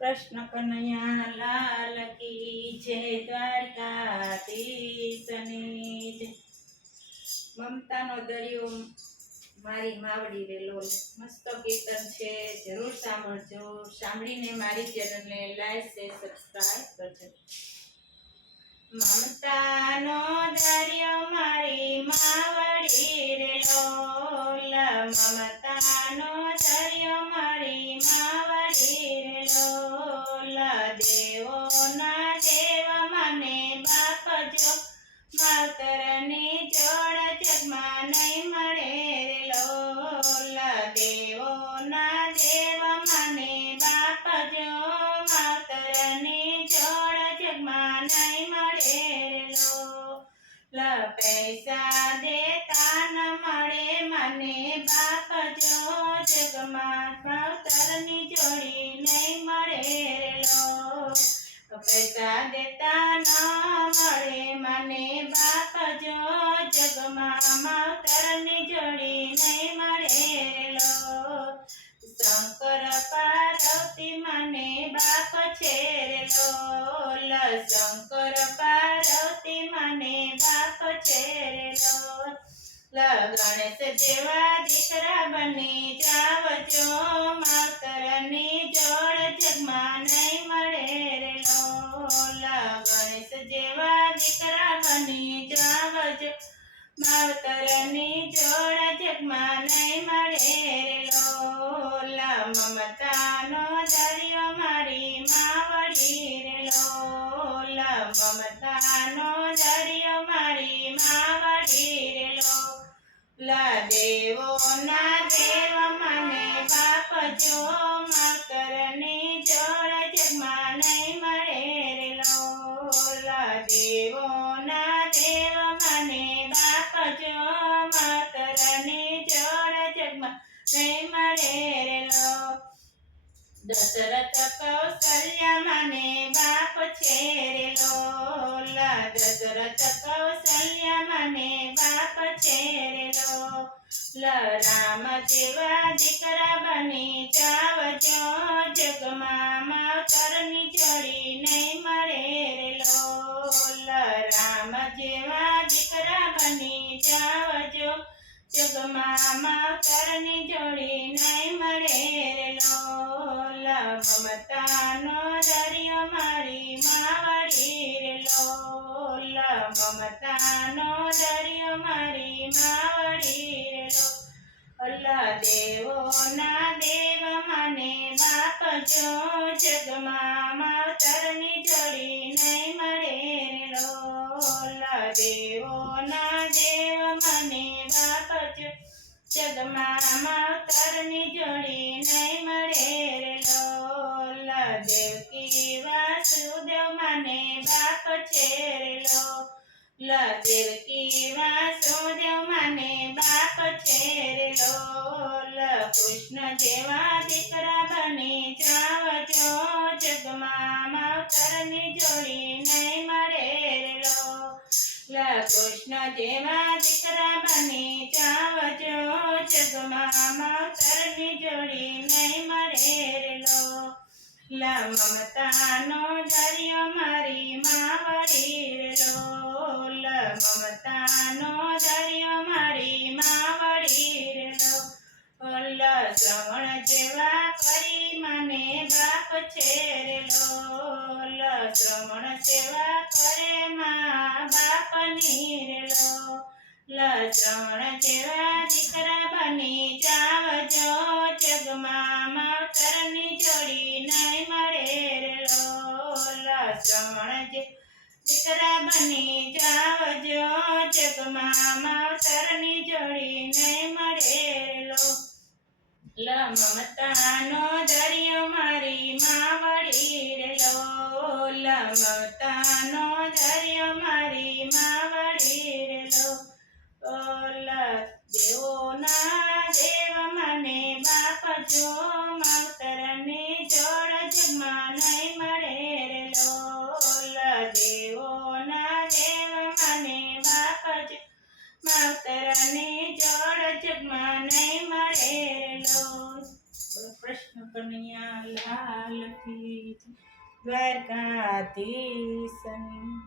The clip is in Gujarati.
કૃષ્ણ કનૈયા લાલ કી જય, દ્વારકાધીશની જય. મમતાનો દરિયો મારી માવડી રેલો મસ્ત કીર્તન છે, જરૂર સાંભળજો. સાંભળીને મારી ચેનલને લાઈક શેર સબસ્ક્રાઇબ કરજો. મમતાનો દરિયો મારી માવડી રેલો, મમતાનો દરિયો મારી માવડી રેલો. દેવોના દેવ મને બાપ જો, માતરની જોડ જગમાં નહીં મળે રેલો. દેવોના દેવ મને બાપ જો, માતરની જોડ જગમાં નહીં મળે રેલો. પૈસા દેતા ન મળે મને બાપ જો, જગમાં માતરની જોડી નહીં મળે રેલો. પૈસા દેતા ન મળે મને બાપ જો, જગમાં માતરની જોડી નહીં મળે રેલો. શંકર પાર્વતી મને બાપ છે રેલો, શંકર પાર્વતી મને બાપ છે રેલો. ગણેશ જેવા દીકરા બની જાવજો, માતરની જોડ જગમાં નહીં મળે રેલો. ગણેશ જેવા દીકરા બની જાવજો, માતરની જોડ જગમાં નહીં મળે રેલો. મમતાનો દરિયો મારી માવડી રેલો, મમતાનો દરિયો મારી માવડી રેલો. દેવોના દેવ મને બાપ જો, માતરની જોડ જગમાં નહીં મળે રેલો. દેવોના દેવ મને બાપ જો, માતરની જોડ જગમાં નહીં મળે રેલો. દશરથ કૌશલ્યા મને બાપ છે રેલો, દશરથ કૌશલ્યા મને બાપ છે રેલો. રામ જેવા દીકરા બની જાવજો, જગમાં માતરની જોડી નહીં મળે રેલો. રામ જેવા દીકરા બની જાવજો, જગમાં માતરની જોડી નહીં મળે રેલો. મમતાનો દરિયો મારી માવડી રેલો, મમતાનો દરિયો મારી માવડી રેલો. દેવોના દેવ મને બાપ જો, જગમાં માતરની જોડી નહીં મળે રેલો. દેવોના દેવ મને બાપ જો, જગમાં માતરની જોડી નહીં મળે રેલો. દેવકી વાસુદેવ મને બાપ છે રેલો, દેવકી વાસુદેવ મને બાપ છે રેલો. કૃષ્ણ જેવા દીકરા બની જાવજો, જગમાં માતરની જોડી નહીં મળે રેલો. કૃષ્ણ જેવા દીકરા બની જાવજો, જગમાં માતરની જોડી નહીં મળે રેલો. મમતાનો દરિયો મારી માવડી રેલો, મમતાનો દરિયો મારી માવડી રેલો. શ્રવણ જેવા કરી મને બાપ છે રેલો, શ્રવણ સેવા કરે મા બાપની રેલો. શ્રવણ જેવા દીકરા બની જાવજો, જગમાં માતરની જોડી નહીં મળે રેલો. શ્રવણ દીકરા બની જાવજો, જગમાં માતરની જોડી નહીં મળે રેલો. મમતાનો દરિયો મારી માવડી રેલો, મમતાનો દરિયો મારી માવડી રેલો. દેવોના દેવ મને બાપ જો, માતરની જોડ જગમાં નહીં મળે રેલો. દેવોના દેવ મને બાપ જો, માતરની જોડ જગમાં નહીં મળે રેલો. કૃષ્ણ કનૈયા લાલ કી દ્વારકાધીશની